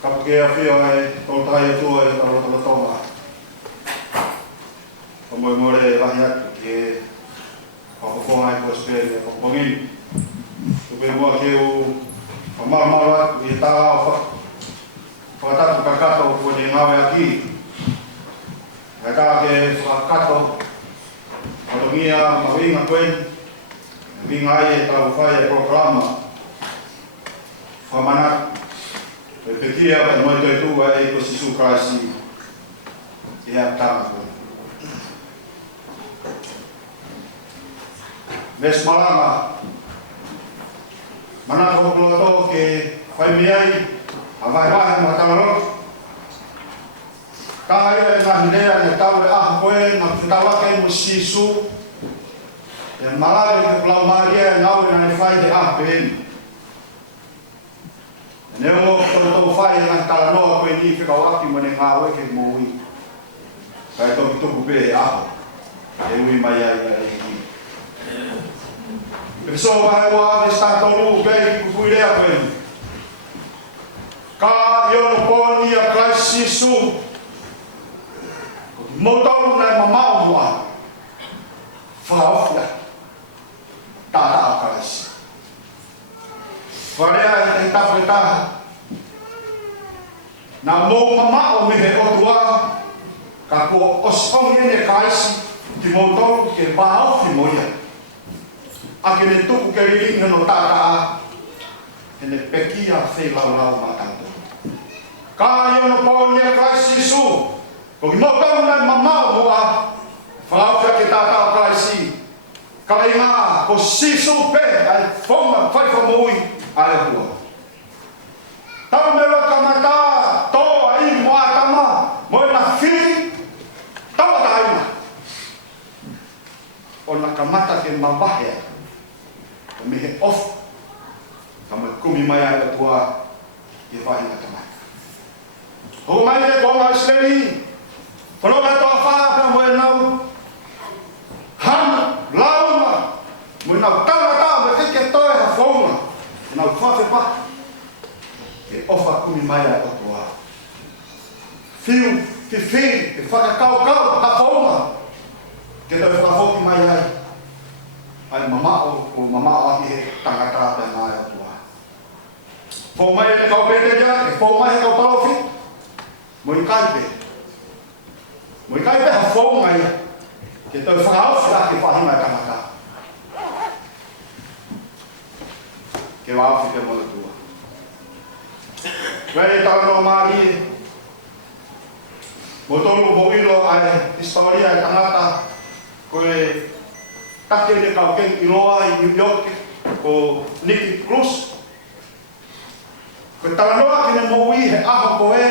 Kapukea whio e tō tai atua e taro tama tonga. O moi more wahi atu ki e whapakonga e Prosperia, whapakongi. Tupe mua ke u whamara atu i e tā whakatatu kakato ko ne ngawe aki. Ngai kā ke whakato, whatongia mawinga koe, winga ai e tau whai e proklama. Whamanatu. E pekia pa moi toi tua e ko Sisu Kraisi e a tama koe. Mes malama mana ko kloto ke fai miai avai vai ma talaro. Ka ia na hidea ne tau e aha koe na kutawa ke mo Sisu. E malawe ke plau maria ngau na ne fai de aha peni. Nemo tō whai ngā tānoa koe ni whikawaki mo ne ngāwe ke mōi. Kai tō tuku pē e aho. E ui mai ai e ki. E so wahe wā me stātolu pē ki kukui rea koe. Ka iono pōni a Christ Sisu. Motau nai mamau mua. Whaofia. Tāta a Christ. Wharea e te tapu e taha. Nā mō mamao me he otua, ka ko osongi ne kaisi ki mōtoro ke wāofi moia. A ke ne tuku ke ringa no tātaa, he ne pekia whei lau mātātou. Ka iono pōni a Christ Sisu, ko ki mōtoro nai mamao mua, whaofia ke tātaa kaisi. Ka rei ngā, ko Sisu pe, ai whonga whaifa mōi, ale hua. Tau mewa kamata, tō ai moa tama, moe na whiri, tau ata aina. O na kamata ke mawahea, o me he ofu, ka moe kumi mai ai atua, i wahi na tamai. Ho mai e konga isleri, kono ka toa whāpea moe nau, hana, lauma, moe nau tangata, me whike toe ha whaunga, nau whawhepa, e ofa kumi mai ai otua. Fiu, te whiri, te whakakau-kau, ha whaunga, ke tau whakafoki mai ai. Ai mamao, o mamao ahi he tangata pe mai otua. Whau mai e te kaupete ria, e whau mai he kaupalofi, mo i kaipe. Mo i kaipe ha whaunga ia, ke tau whakaufi a ke whahi mai tangata. Ke waufi ke mola tua. Wei tāno māri, mo tonu mo ilo ai historia e tangata koe take ne kaukeng iloa i New York ko Nicky Cruz. Koe tānoa ki ne mo ui he aho koe,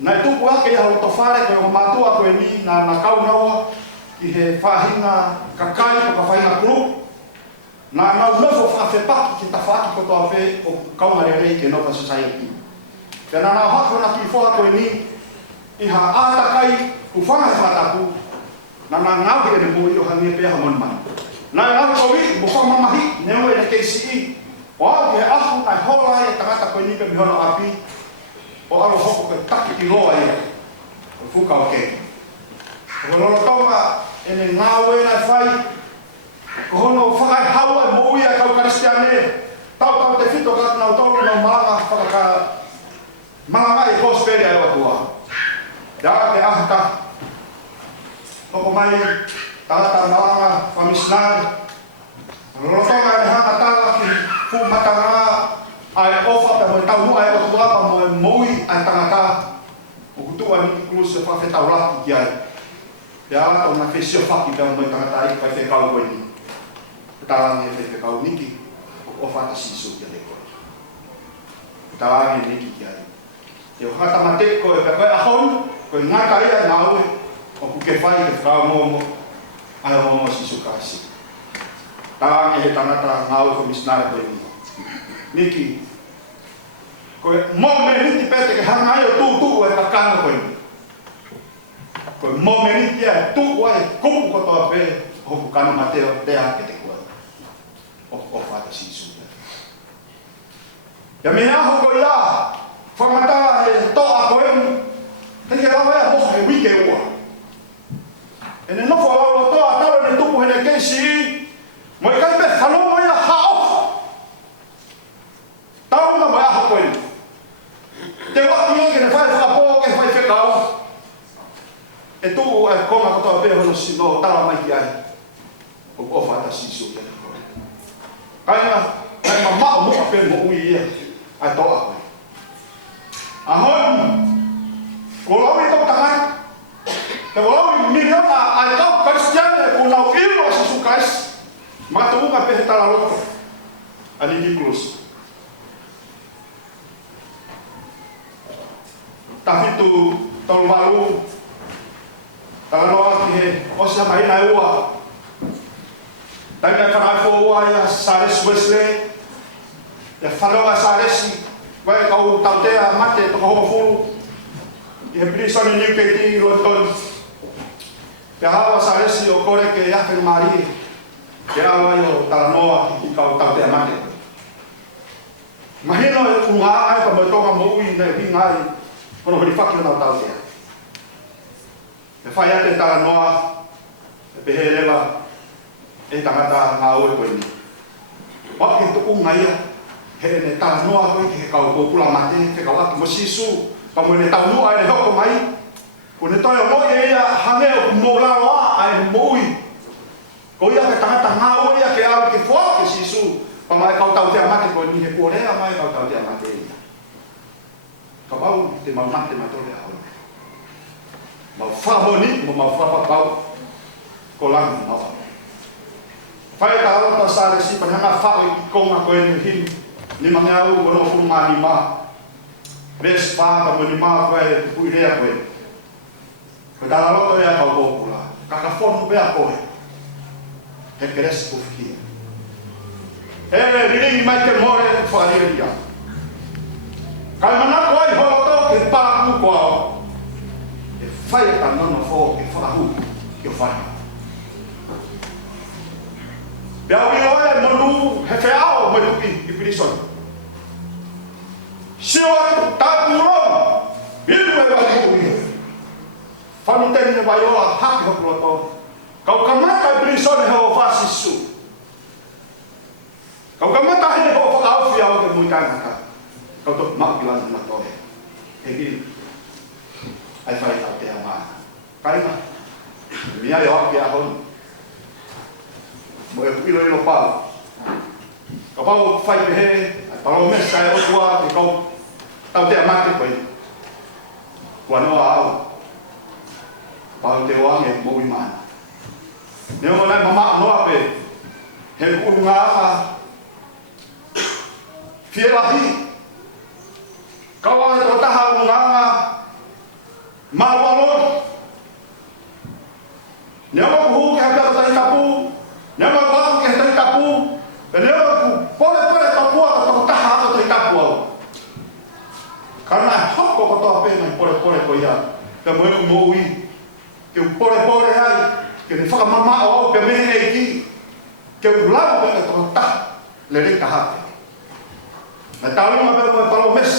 nai tuku ake ia hau tofare koe o mātua koe ni na kaunaua ki he whahinga kakai ko ka whahinga kuru. Nā nofo whawhepaki ki ta whaki ko toa whe o kaunga rei ke Nova Society. Tēnā nā hako na ki whoha koe ni, i ha ātakai ku whanga he whataku, nā ngāwi e ne mō i o hangi e pēha monmani. Nā ngāwi koe i, mo whamamahi, neo e ne KCE, o au ki he ahu nai hola e tangata koe ni pe mihono api, o aro hoko koe taki ki loa e, o fuka o ke. O lolo tonga, e ne ngāwe nai whai, ko hono whakai haua e mo uia kau karistiane, tau te whito ka nau tōru nau malanga whakaka malanga e Prosperia e watua. Ia te ahata, toko mai, tangata malanga, whamisnari, rotonga e hanga tala ki fumatanga ai ofa pe moe taunua e watua pa moe moui ai tangata, o kutua Nicky Cruz e whawhetauraki ki ai. Ia o na whesio whaki pe moe tangata i kai whekau koe ni. Talangi e whekau Nicky, o whata Sisu ki a le koe. Talangi e Nicky ki ai. Te o hata mate koe pe koe ahon, koe ngata ia ngā ue, o kuke whai ke whakau momo, ai o momo Sisu Kraisi. Talangi e tangata ngā ue ko misnare koe ni. Nicky, koe mome niti pete ke hanga ai o tū e kakanga koe ni. Koe mome niti e tū e kupu kotoa pe, hoku kano mateo te ake te koe. O whata Sisu. Ya me aho ko ia, whamata he toa koe, he rawa ea moha he wike ua. E ne nofo alo toa taro ne tupu he ne keisi, mo i kai pe whanomo ia hao. Tau na mai aha koe. Te waki e ke ne whai whakapo ke whai whekau. E tuku e konga katoa pēr hono sino tala mai ki ai. O ofa ata sisu ke koe. Kai ma mao moa pēr mo ui ia. Ai toa koe. Ahon, ko lau i tau tangai. Te lau i miliona ai tau kristiane ko nau iwa a sisu kais. Maka tuunga pehe tala loko. Ani Nicholas. Tafitu tolu walu. Tala noa ki he osa mai nai ua. Tainga kanai fo ua ia Sares Wesley. Ia whanonga Saresi. Vai kau tautea mate toko homa furu. I he Brisbane New KT London. Pe hawa Saresi o kore ke Yahweh Marie. Ke awa i o tala noa ki kau tautea mate. Mahino e unga ai pa motonga mo ui nei hingai. Kono hori whakio nau tautea. E whai ate tala noa. E pehe rewa. E tangata ngā oe koe ni. Waki tuku ngaia. He ne tala noa koe ke kau kōpula mate, ke kau aki mo sisu, pa mo ne tau nua e ne hoko mai. Ko ne toi o moi e ia hangeo mo laroa ai mo ui. Ko ia ke tangata ngā oe ia ke au ke fua ke sisu, pa mai kau tau tea mate koe ni he kuorea mai kau tau tea mate ia. Ka pau te mau mate matore hau. Mau whamoni, mo mau whapapau, ko langi mau. Whai ta alota Saresi, panhanga whao i konga koe ni hini. Ni mange au kono fu mani ma. Ves pa mo ni ma koe pui rea koe. Ko tala loto ia kau popula. Kaka fonu bea koe. He keres kufkia. E riringi mai ke more wharia ria. Kai manako ai hoto ke pāku koao. E whai ta nono fo ke whakahu ki o whai. Pea ui oe monu he whiao mai tuki i Pirisoni. Siwa taku ron, biru e wai ui. Whanuteni ne vai oa haki hoku loto. Kau kamata i Pirisoni heo whasisu. Kau kamata hene heo whakauwhi au te muitangaka. Kau toki maukilani na toe. He biru. Ai whai tau te maa. Kaima. Mia i oaki a honu. Mo e pilo ilo pau. Ka pau whai pehe, ai palo mesa e otua, te kau tau te amate koe. Kua noa au. Pau te oange mo i mana. Neo mo nai mama noa pe, he uru ngā aha. Whielahi. Kau ane tō taha uru ngā aha. Marualoi. Neo mo kuhu ke hapia tahi kapu. Nea ma wāku ke tahi kapu, e nea ku pore tapua ka tō taha ato tahi kapu au. Karana e hoko katoa pēnei pore ko ia, ka moe ku mo ui, ke u pore ai, ke ne whakamama o au pe mehe e ki, ke u lau pēnei tō taha, le reka hake. Na tālunga pēnei moe palo mes,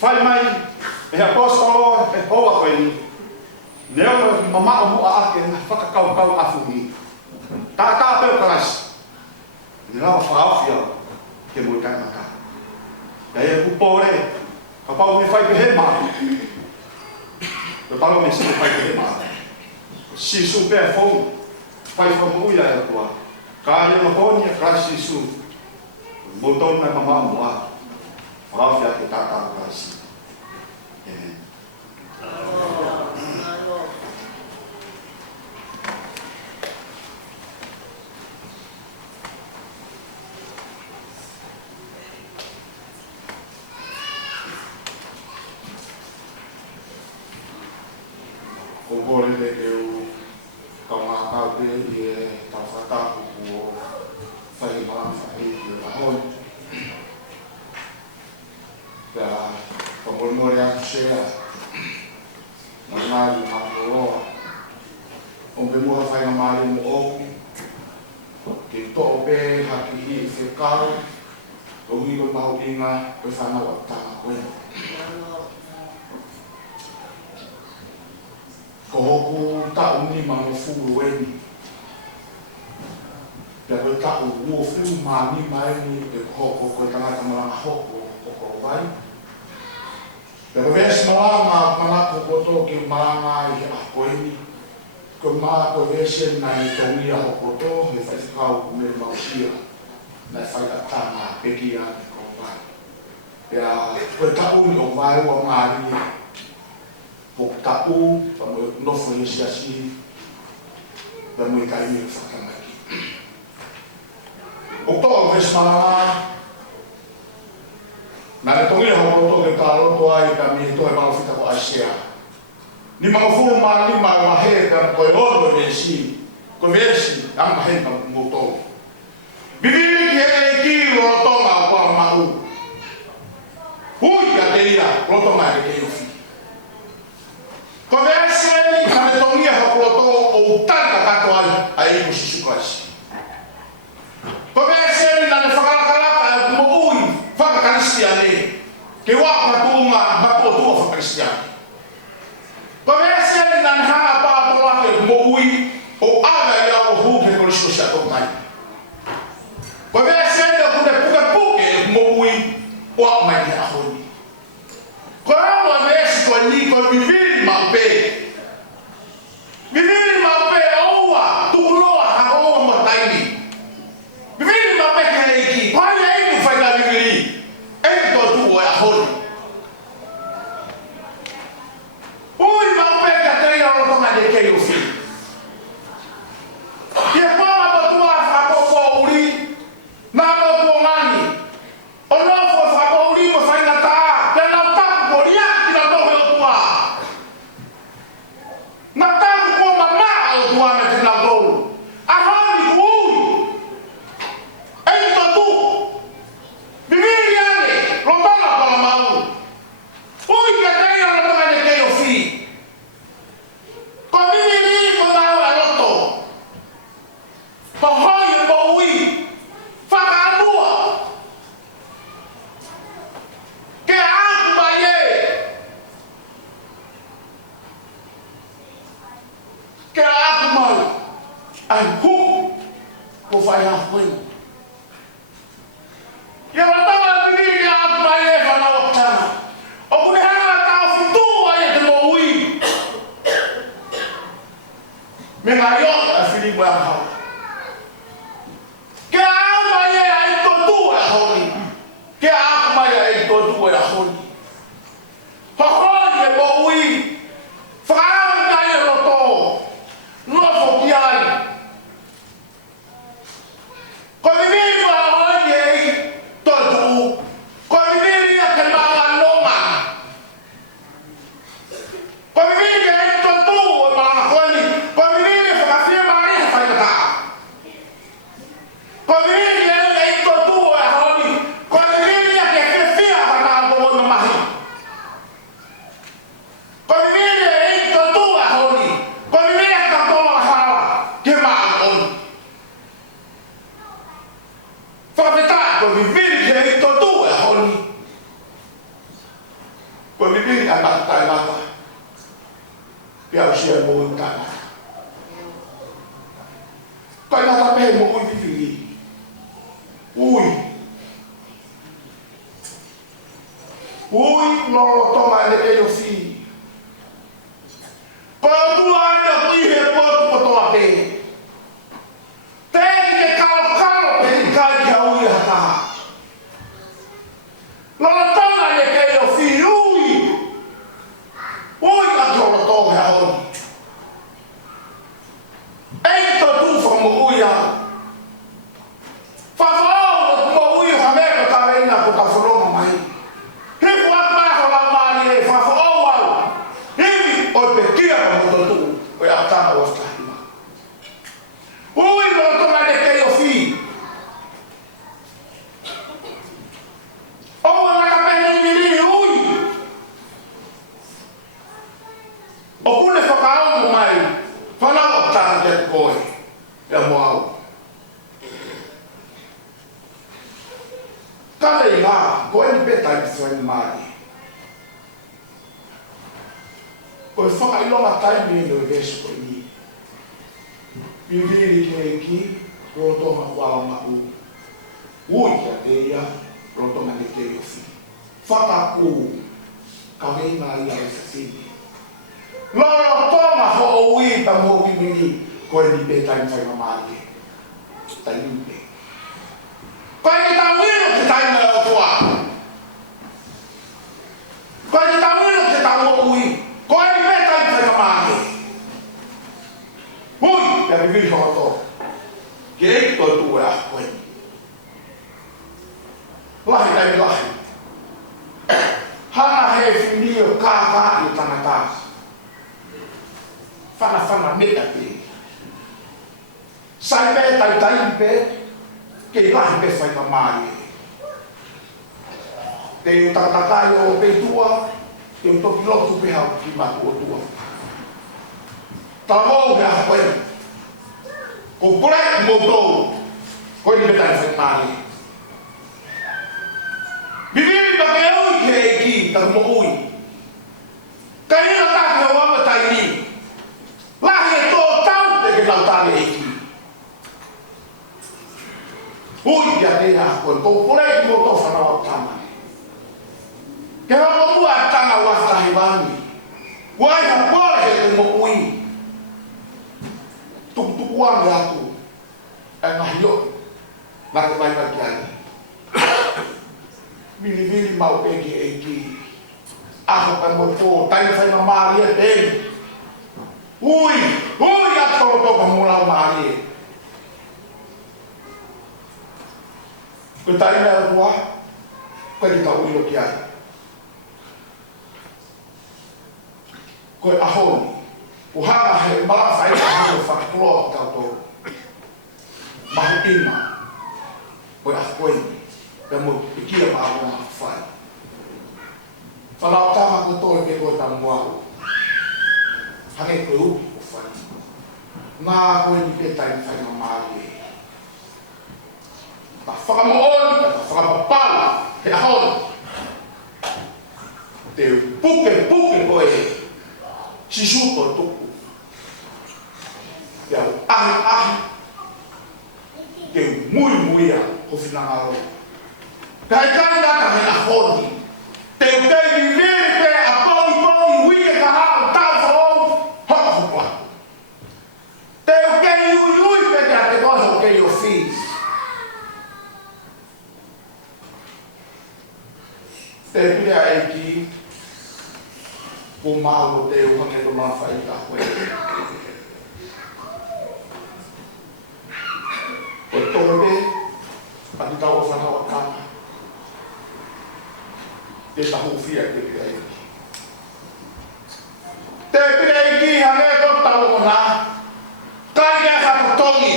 whai mai, e apostolo, e hoa koe ni, nea mama o mua ake, na whakakau afu ni. Tā pēo karas. Ni rawa whaawhia ke mui kai maka. Ia e kupore, ka pau me whai pehe maa. Ka pau me sinu whai pehe maa. Sisu pēr fōu, whai whamuia e tua. Ka ia mahonia krai sisu. Motona mama mua. Whaawhia ke tātā kaisi. Amen. O kore te keu kaumata te i e tawhataku o whai maa whai i e mahoi. Pea, ka morimore atu sea, na ngāri mātu roa. O pe mua whai na māri mo oku, ke to'o pē haki i e whekau, o ui ko mau inga o whanau o tanga koe. Ko hoku tau ni mango furu eni. Pia koe tau uo furu mani mai ni e hoko koe tangata malanga hoko o ko vai. Pia koe ves malanga manako koto ke malanga i a koe ni. Ko maa ko vese na i tongi a hokoto, he whaikau me mausia, na i whaikatanga peki a te kōpai. Pea, koe tau ni o vai ua maari, po tau, pa mo nofo i siasi, pa mo i kai mi whakamaki. O tō vese malanga, na i tongi a hokoto ke tā roto ai ka mi to e malawhita ko aisea. Ni mga furu mali mahe ka koe oro vesi, koe vesi ang mahe ka moto. Bibili ki e ki roto ma kwa mau. Hui ka teia roto ma e ke ufi. Koe vesi ni ka me tongia ha roto o tanta kato ai a iku sisukasi. Koe vesi ni na ne whakarakaraka mo ui whakakarisiane. Ke waka tuunga bako tua whakarisiane. Koe ese ni nani hanga pātoa ke mo ui o aga i au hūke korisko sia tō mai. Koe ese ni kune puke puke mo ui o au mai ni ahoni. Koe awa me esi koe ni koe viviri maupe. Viviri maupe aua tukuloa hanga oa mataini. Viviri maupe ke heiki. Koe eiku whaika viviri. Eiku tō tuko e ahoni. Ui mau peka te ia o tonga de kei ufi. Ia pāma patua whakoko uri, nā patua ngani. O nofo whakoko uri mo whainga tā, te nau taku ko ria ki na tohe o tua. Nā taku ko mamā o tua me te nau tōru. Ahoni ku ui. Ei tō tu. Bibiri ane, rotana pala mau. Ui ka te ia o tonga de kei ufi. Ko viviri ko nau a roto. Pa hoi e pa ui. Whakaanua. Ke aku mai e. Ke aku mai. Ai hu. Ko whai a hui. Ia watanga viviri ke aku mai e whanau a tana. O kune hanga tau whitua e te mo ui. Me ngā iota a whiri mua hau. Ke au mai e ai totu e honi. Ke au mai e ai totu e honi. Hahoni e mo ui. Whakaau kai e roto. Nofo ki ai. Ko viviri mua honi e ai totu. Ko viviri a ke maa noma. Ko viviri e ai totu e maa honi. Ko viviri e whakawhia maari e whaikata. Ko viviri e ai totu e honi. Ko viviri a ke whiwhia hana o na mahi. Ko viviri e ai totu e honi. Ko viviri e katoa hawa ke maa honi. Whakawhita ko viviri e ai totu e honi. Ko viviri a mata e mata. Pia usia mo utana. Koe nata pehe mo ui viviri. Ui. Ui noro tonga e leke yo fi. Koe o tua aina kui he potu potoa pe. Tēki ke kalo pe ni kai kia ui hataha. Noro tonga e leke yo fi. Ui. Ui ka toro tonga e honi. Ei to tu fa mo ui a. Fa fa mo ui ha me ka ta reina ko ta foro mai. He ko ata ho la mari e fa fa o koe ni peta i whai mai. Koe whakailonga taimi no i resu koe ni. Piviri ke eki, rotonga whaonga u. Ui kia teia, rotonga ne te ofi. Whakaku, ka reina ia e sasini. Loro tonga ho o ui pa mo kimini, koe ni peta i whai mamari. Tai nipe. Koe ni ta wino ke tai mea o tua. Koe ni ta wino ke ta mo ui. Koe ni peta i whai mamari. Ui, pia viviri hokoto. Ke eiki toi tue a koe. Lahi tai lahi. Hana he whimio kākā i tangata. Whana meta te. Sai pe tai tai pe. Ke lahi pe whai mamari. Te utatakai o pe tua. Te utoki lotu pe hau ki matu o tua. Tamou hea koe. Ko kore moutou. Koe ni petai whai mamari. Bibiri pa ke ui ke eki ta mo ui. Ka ina tāke o wama tai ni. Lahi e tō tau te ke tau tāke eki. Ui kia te hea koe. Ko kore ki mo tō whanau tama. Ke hama mua tanga waftahi wangi. Wai ha kore he te mo ui. Tukutuku wangi aku. E ngahi o. Nga te mai ki ai. Vili mau pegi eki. Ako ka mo tō, tai whai na maari e tēni. Ui ato tō ka mula maari e. Koe tai mea rua, koe ki ka uilo ki ai. Koe ahoni, ko hanga he mala whai ka hanga whakatuloa ki tau tō. Mahu ina, koe ahkoini. Ka mo ikia maaro ma whai. Whanau tama ko toi ke koe tamu wahu. Hange koe upi ko whai. Ngā koe ni petai ni whai mamari e. Ta whakamooni, ta whakapapala, he ahoni. Te puke koe e. Sisuto tuku. Te au ahi. Te muia ko whinangaro. Kai naka me ahoni. Te ukei ni liri pe a poni wike ka hao tau whaou hokupua. Te ukei ui pe te a te koe ukei o whis. Te pia eiki ko mālo te uhange no mawhai ka koe. Koe tōre pati tau o whanau a kama. Te tahu fia te pia eki. Te pia eki hange ko tau o nā. Kai ngā whakatongi.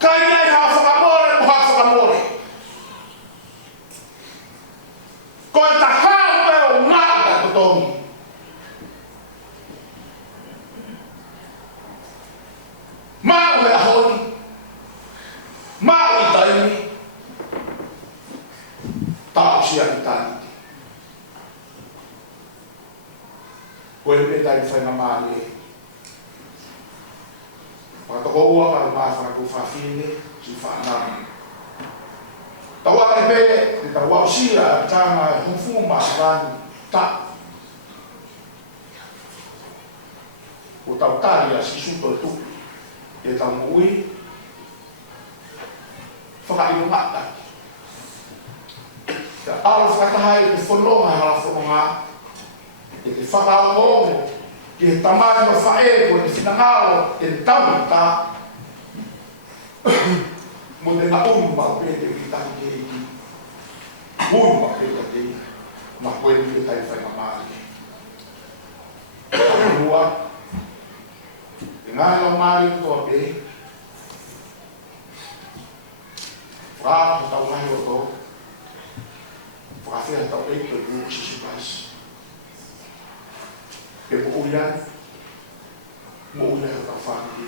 Kai ngā whakamore mo whakamore. Koe ta hao pe o ngā whakatongi. Mao he ahoni. Mao i taimi. Tāu sia ki tāniti. Koe ni petai whai mamari e. Whakatoko ua para maa whanaku whawhine, si whanami. Tau ane pe, te tau au sia, tāna hufu maa whani, tā. O tau tāria si suto e tupi. E tau mui, whakainu ngata. Te ao whakatahai te whanonga he ala whanonga. E te whakaongo ki he tamari ma whae ko te whinangaro e te tamuta. Mo te na ma pete ki tahi ke eki. Ma pete ke eki. Ma koe ni ke tai whai mamari. Rua. E ngāi la mari kutoa pe. Whaka tau ngahi o tō. Whakawhia tau eito i uki si paisi. Pe mo uian o tau whanaki.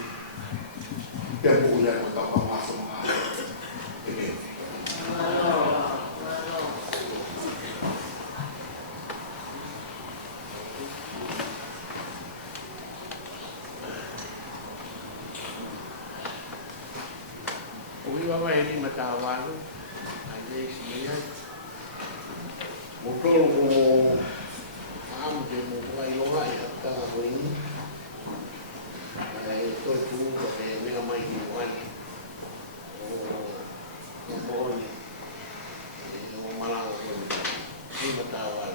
Pe mo uian o tau pamasa mga. Amen. Baba ini matawan, ada semuanya. Motor ko am de mo ay longa ya ta ko ini. Ay ito tu ay mega mai kuan. Oh, ni. Yung malang ko ni matawan.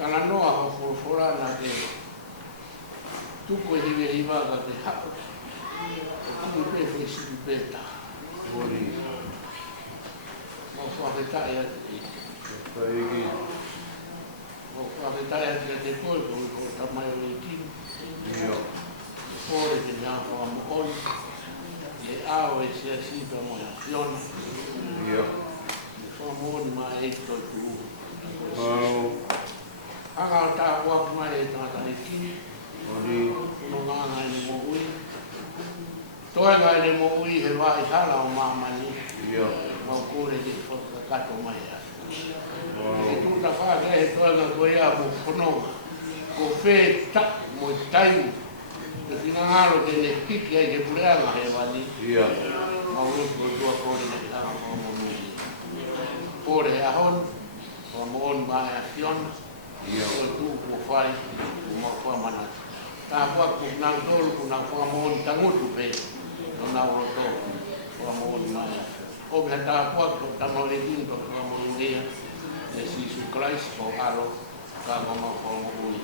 Tana noa ho furfurana ke tuko hiwe hiwaga ke hako. Kumu pe fwe sipi peta. Ori. Mo whawhetai ati. Kaigi. Mo whawhetai ati te koe ko tamai o le kinu. Ia. Kore te ngā wha mo oi. Le ao e sea sipa mo ya fiona. Ia. Le wha mo oni ma e to tu. Au. Anga o tā wapu mai e tangata ne kini. Ori. Kuno nganga e mo ui. Toe ngai le mo ui he wahi hala o mamani. Ia. Mau kore te whakakato mai a. Au. E tūta whaka he toe ngā koe a mo whanonga. Ko whē ta mo i taimu. Te whina ngaro te ne kiki ai ke pureanga he wani. Ia. Mau rupu o tua kore ne tanga mo mo nui. Kore he ahon. O mo on mai a fiona. Ia. Ko tu ko whai. Ko mo kua mana. Tā kua ku nang tolu ku nang kua mo on tangutu pe. No nā roto. Kua mo on mai a. O mea tā kua ku tamo le tinto kua mo urea. E Sisu Christ ko aro. Ka mono ko mo ui.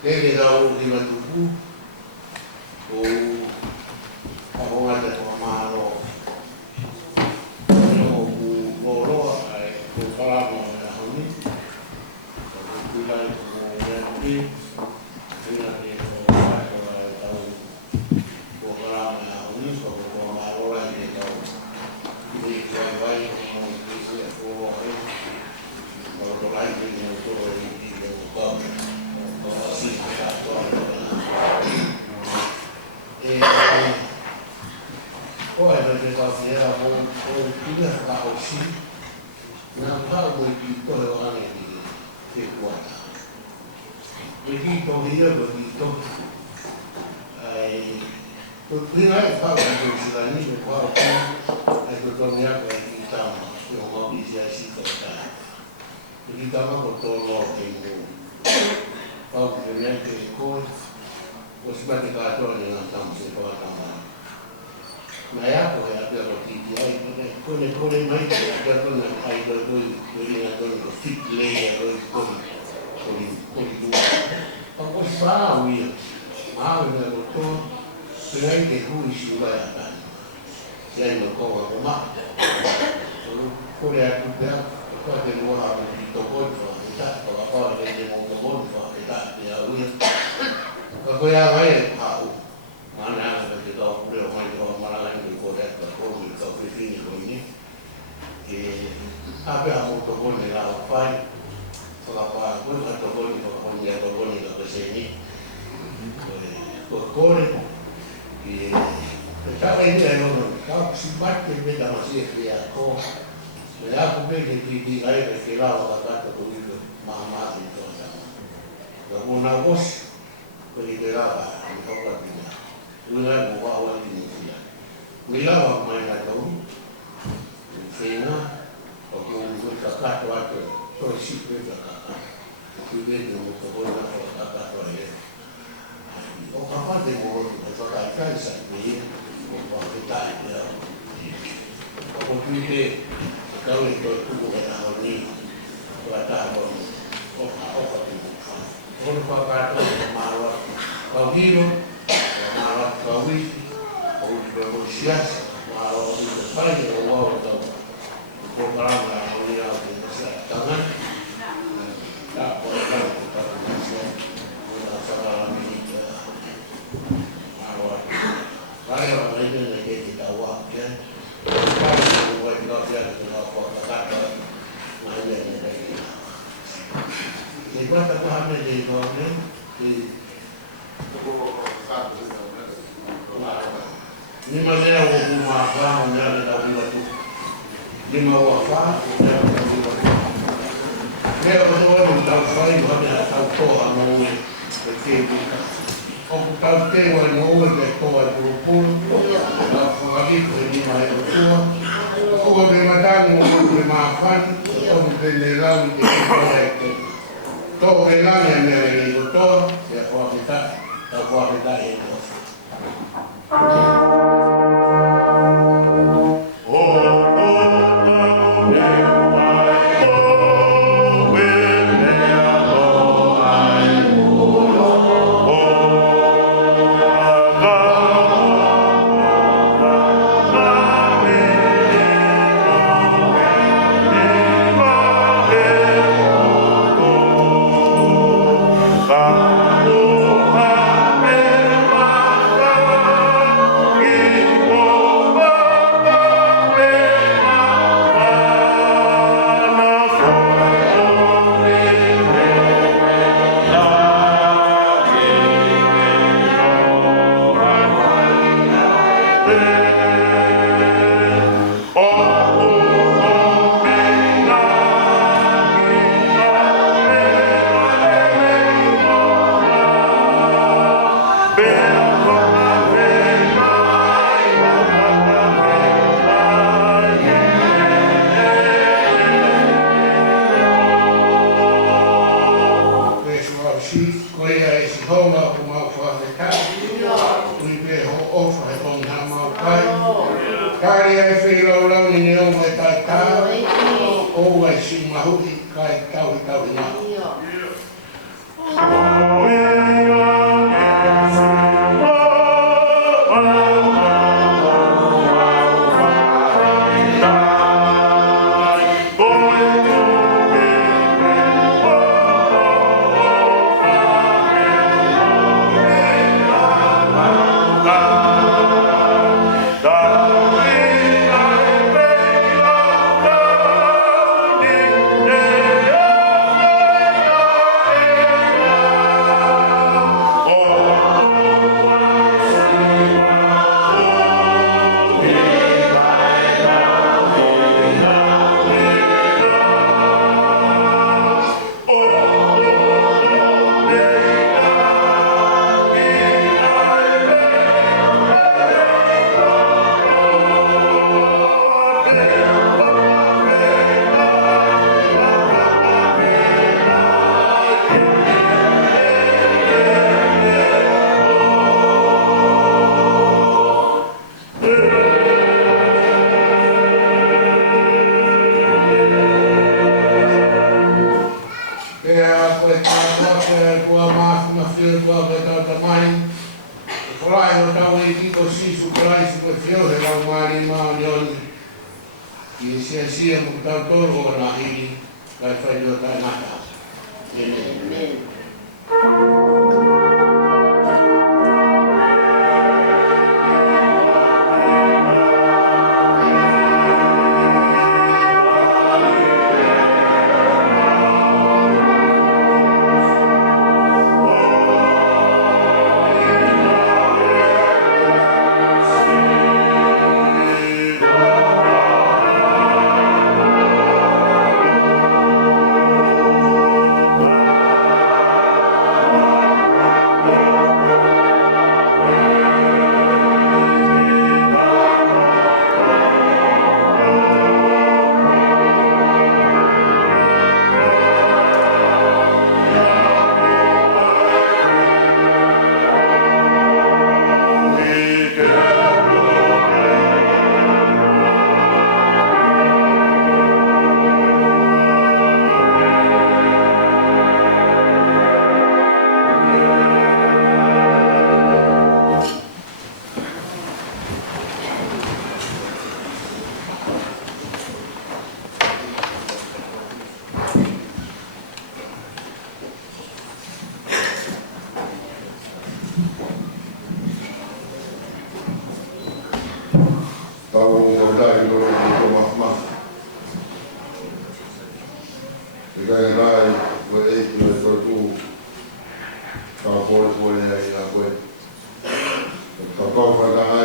Kene rau ni matupu o ahonga te kua mahalo. No ku moroa ai ko paramo na honi. Ko kulai ko yaki. Ina te ko ai tau ko paramo na honi ko ko maroa ni tau. Ni vai ko kisi ko ai. Ko lai ni ko ni ko así Poi perché era un più così, non parlo di piccole anni di guarda. Perché io prima di fare un cittadino qua, ecco come ha capito, io ho visto así cosa. Perché stava con todo Paulo Fernando de Cor, os batidores não estamos em Guatemala. Na época, havia notícia, quando eu falei mais, já estou na aí do fit leia, com então, os falam isso. Ah, eu estou, peraí que rui se vai a cá. Já não como a tomar. Eu falei a tu pé, pode não há um tocou de tá, para fora que tem um tocou de ya uya ko ya mai ha u mana na ke do pure o mai do mara la ni ko da ko mi ko pe fini ko ni e ape a mo to ko ni la o pai ko la pa ko na to ko ni ko ni to ko ni ko se ni ko ni e ta vai ni no ka si parte me da ma si e ya ko me ya ko pe ki ai ke la o ta ko ni ma ni to una voz que liberaba en toda la vida. Una guagua de inicia. Miraba más la todo. En cena, porque un cacato alto, todo simple cacato. Y viene un poco de la cacato ahí. O capaz de morir, de toda la casa, y con bajetar, como tú dices, acabo de todo el tubo de la dormida, tratar con hoja de Por favor, malah kawiro, malah kawis, bersias, malah berpai, orang tahu program yang dia bisa tangan, tak program kita bisa masalah ini, malah saya orang ini lagi kita wakil, kalau buat kita kita kota kata, mana yang lagi. Igual está trabajando en el gobierno y Ni manera o kumaka o nea le tau iwa tu. Ni maua wha o nea le tau iwa tu. Lea o te wai tau whai o hane a tau toa mo ue e ke pika. O ku tau te wai mo ue ke toa e purupuru. A whakakiko e ni mai o tua. O me matangu o me maafani. O me pene lau i te kipura e te. Tō e lani a mea e ni o toa. E a whaketai. A whaketai e toa. Kau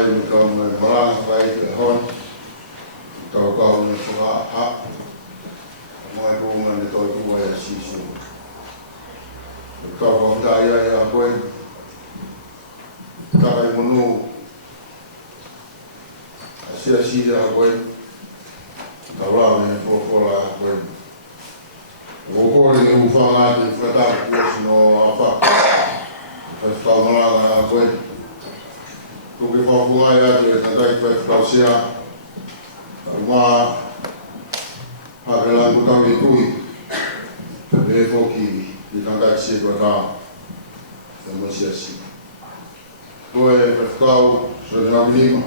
vai ni ka mai maranga vai te hon. Ka ni wha ha. Mai ko mai ni toi tua e sisu. Ka whakata ia a koe. Ka kai monu. A sia sia a koe. Ka rau ni tōkora a koe. Wokore ni uwhanga te whakata kuosi no a wha. Whakata maranga a koe. Tuki whapungai atu e tatai whakatau sea. Mā hake langu tangi tui. E whoki i tangai se kua tā. E masia si. Koe whakatau so ni ngami lima.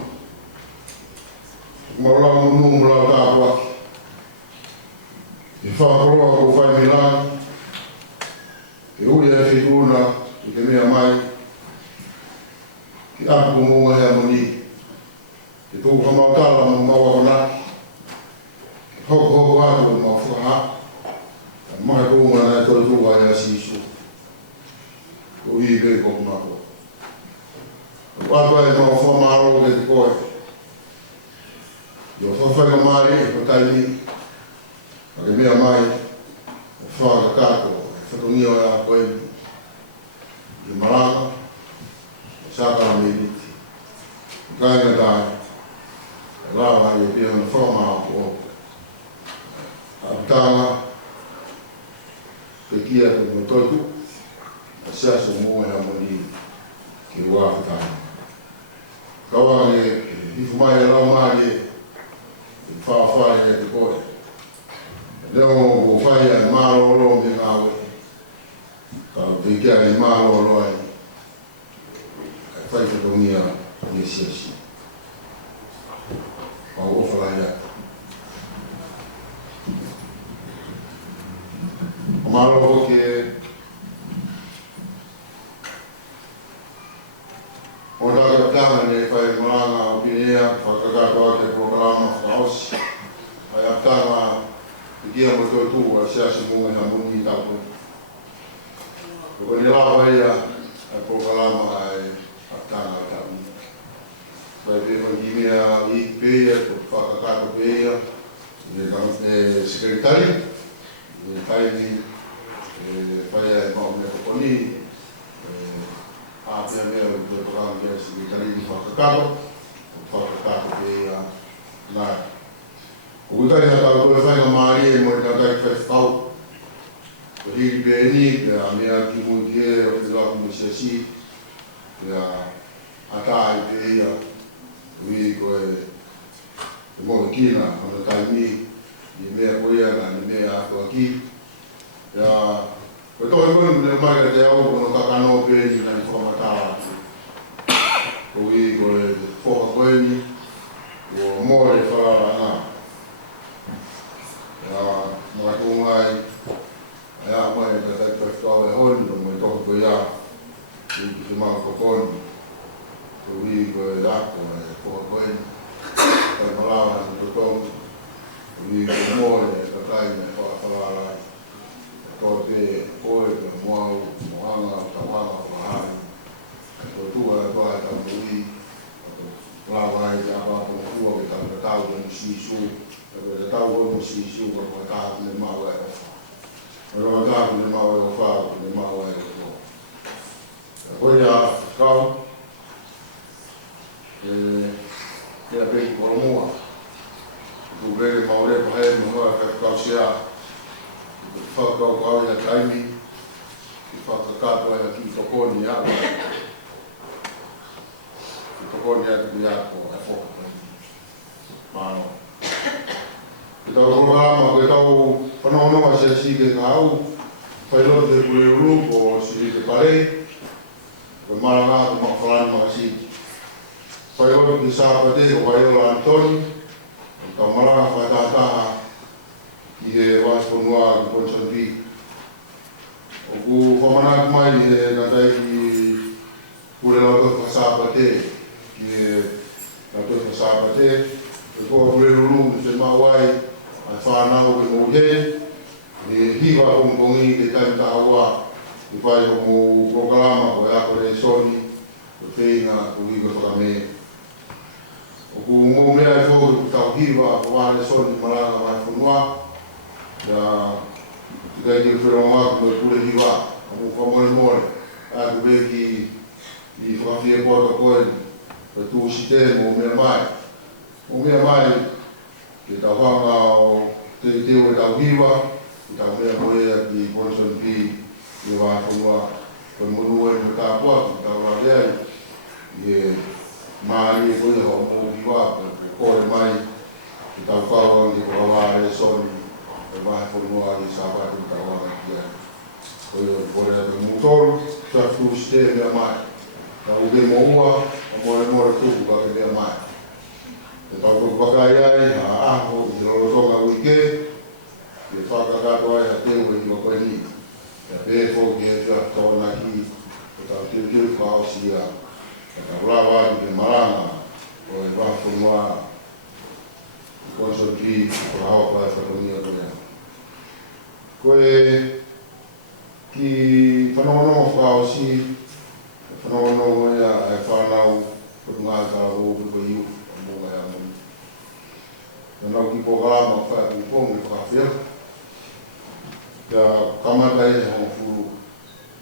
Marau munu marau tā waki. I whakoroa ko whai milani. Ke uri e whituna i ke mea mai. Ki aku munga hea moni. Ke tōku hamautala mo maua konaki. Ke hoko atu mo whakaha. Ka mahe kōnga nai tō tūwa hea sisu. Ko i vei kōku mako. Ko atu e mau whamaro ke te koe. Yo whawhai mari e kotaini. Ka ke mea mai. E whakakato. E whatongia e a koe. I maranga. Saka me diti. Kainga dai. Lawa i pia na whamao o. Atanga. Ke kia te motoku. A siaso mua hea moni. Ki wāwhitanga. Kawa e hifu mai e lau mai e. I whawhai e te koe. Leo ko whai e māroro me ngāwe. Ka te kia e māroro ai. Fai whatongia ni siasi. Pau ofalai atu. O maro ke o naka tanga ne whai maranga o Pinea, whakakato ake programa whakaosi. Whai aptanga i kia mo tō tū a siasi munga na muni i tāpū. Ko ni lawa ia a programa ai tanga tau. Vai ver quando ia ir peia, tocar a peia, e secretário, e vai vai mal me proponi, a minha do programa que é secretário de tocar peia lá. O que vai dar o vai na Maria, mas não vai festival. O rio Beni, a minha que muito é o que lá como se assim. Atai te ia ui koe te moe kina ana taimi i mea koeana ni mea ako aki koe tohe koe mune mai te au kono kakano pēni nai whakamata ui koe te whoka koeni o moe wharara nga kungai ea mai te tai whakau e honi o moe tohe koe ia i te maa kokoni Ui koe lako e kua koe, kai malawa ni tōtong, ui koe moe e katai me whakawara, e koe te oe koe moau, mohanga, tawanga, wahari, koe tua e koe tau ui, malawa e te apa koe kua ke tau te tau ni sisu, e koe te tau koe ni sisu, koe tau ni mau e ofa. Koe tau ni mau e ofa, ni mau e ofa. Koe ia kau, Kea pei koromoa. Tu vere maure pahe mua whakakau sea. Tu whakakau kau ia taimi. Tu whakakau ia ki tokoni ia. Ki tokoni ia tu ia ko e whakakau. Mano. Ke tau programa, ke tau whanonoa sea si ke kau. Whailot te kureuru ko si te parei. Koe maranga tu mawhalani makasiki. Pai oro ki sāpate o Waiora Antoni, ka maranga whaitataha i he Waisponua ki Ponsonvi. O ku whamanaki mai i he natai ki kure lautoka sāpate, ki he lautoka sāpate. E koa kure ruru te mawai a whanau ke mouhe, e hiwa kongkongi ke taimtahaua i pai o mo programa o e akore soni, o whenga o hiwa whakamea. ngō mea e fōru tau hiwa ko wāne soni maranga mai whanua. Ia tikai ki whenua ngā kure hiwa. Amu whamore more. A ku ki i whawhia kōta koe. Ka tū si te ngō mea mai. Ngō mea mai ke tau hanga o te teo e tau hiwa. I tau mea moea ki Bonson P. I wā whanua. Koe monua i tā kua ki tau rā reai. I maari e koe ho mō hiwa. Kore mai i tau kawa ki ko aware soni. E wā whanua i sāpatu tau wanga ki ai. Koe o kore atu mūtoru. Ka tū si te mea mai. Ka uke moua. A more tūku ka ke mea mai. E tau tōku pakai ai. A aho i rorotonga uike. E whakakato ai a teo e i wakoe ni. E pēfo ki e whia tōna ki. E tau teo whao si a. E tau rawa ki te maranga. O e wā whanua. Bonson P. Ko hao kai whakamia koe. Koe ki whanono whao si. Whanono ea e whanau. Whanua ka rō ko iu. Mo mai amu. Nau ki pokarama whae kukong e whakawhia. Ka kamata e hong furu.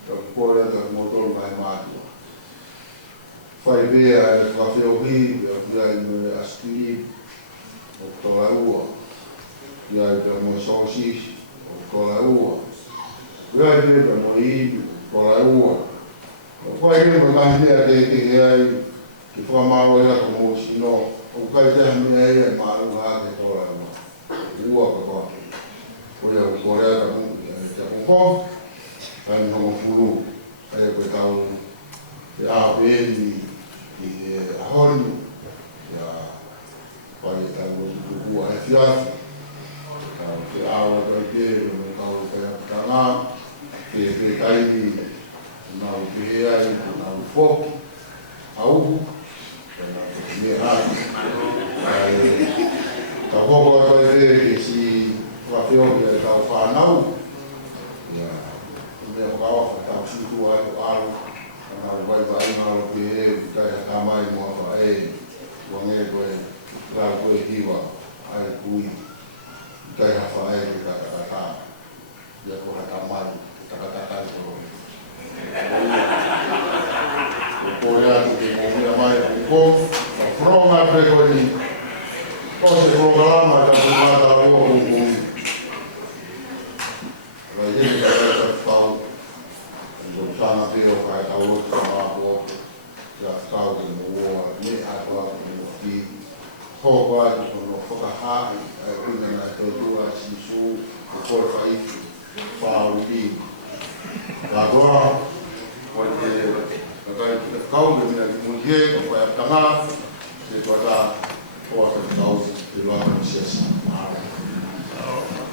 Ka kore ka motoro mai mātua. Whai bea e whakawhia o hi. Ka whia i me askiri. O tola ua. Ia i ka mo sosis. O tola ua. Ia i ka mo i. Tola ua. O whai kere ma kahia te ai. Ki whamaro ea ka mo sino. O kai te hamina e maru hake tola ua. Ua ka whake. Korea o Korea ka mungu. Te kongkong. Kai hongo furu. Kai koe tau. Te āpēni. I ahori. Ia. Pai e tau o tukua e whiafi. Te awa kai te. Me tau kai apitanga. Te kaini. Nau te heai. Nau whoki. Auhu. Me hai. Ka hoko a kai te ke si whawhio e tau whanau. Ia, me whakawa tau situ ai o aru. Nau vai vai ngaro pe e, kai haka mai mua wha e. Wange koe, rā koe hiwa, ai kui. Kai hawha e ke kakataka. Ia ko haka mai, kakataka i koro. Ko kore atu ke mōhia mai o kong. Ka whronga pe koe ni. Ko se whrongarama ka whumata ua kong. Rai hene ka reta whau. Ko tana peo kai tau rotu ka māpua. Ia whakau ke mua me atua ke mua ki. Hōko atu kono whakahāi. Ai kuna nai tō tua si su. Ko kore whaifu. Whau ki. Ka roa. Koe te kai te whakau ke mina ki muhie. Ko whai aptanga. Te tuata. Hoa te tau. Te roa ka misiasi.